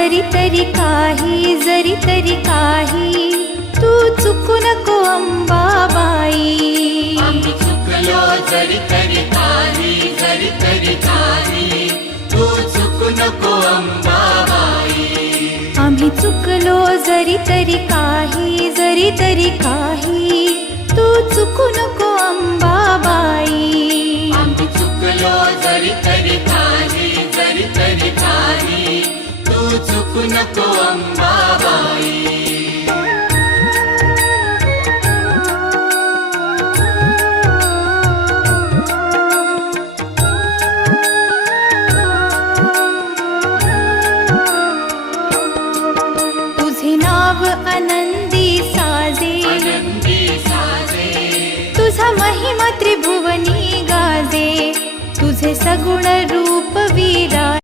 जरी तरी काही तू चुकू नको अंबाबाई. आम्ही चुकलो जरी तरी काही तू चुकू नको अंबाबाई. आम्ही चुकलो जरी तरी काही तू चुकू नको अंबाबाई. आम्ही चुकलो जरी तरी काही तू चुकू नको अंबाबाई. तुझे नाव आनंदी साजे, तुझा महिमा त्रिभुवनी गाजे. तुझे सगुण रूप विराज.